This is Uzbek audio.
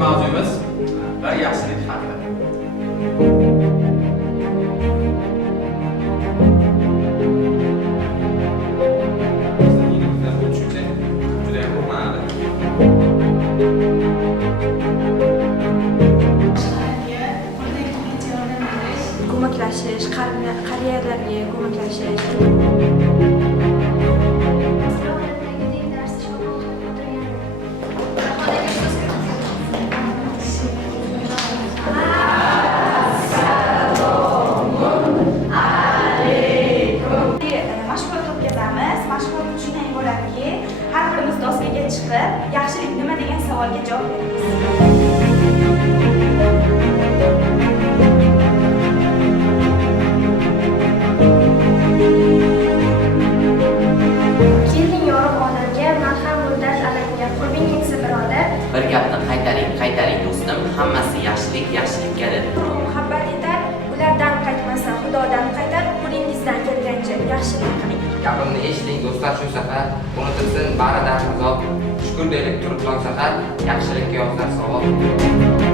Mavzuyimiz va yaxshilik haqida. Bu tushuncha juda ham o'rnadi. Ko'maklashish, qariyalarga ko'maklashish. Mashg'ulot o'tkazamiz. Mashg'ulot shunday bo'ladiki, har birimiz doskaga chiqib, yaxshilik nima degan savolga javob beramiz. Keling yorug' olamga, malham muddat alanga, qurbing yetsa birodar. Bir gapni qaytaring do'stim, hammasi yaxshilikkadir. Muhabbat etar, ulardan qaytmasa Xudodan qaytar, qo'lingizdan kelgancha yaxshilik qiling. Gapimni eshiting do'stlar, shu safar unutilsin baridan azob. Shukur deylik turib tong sahar, yaxshilikka yozlar savob.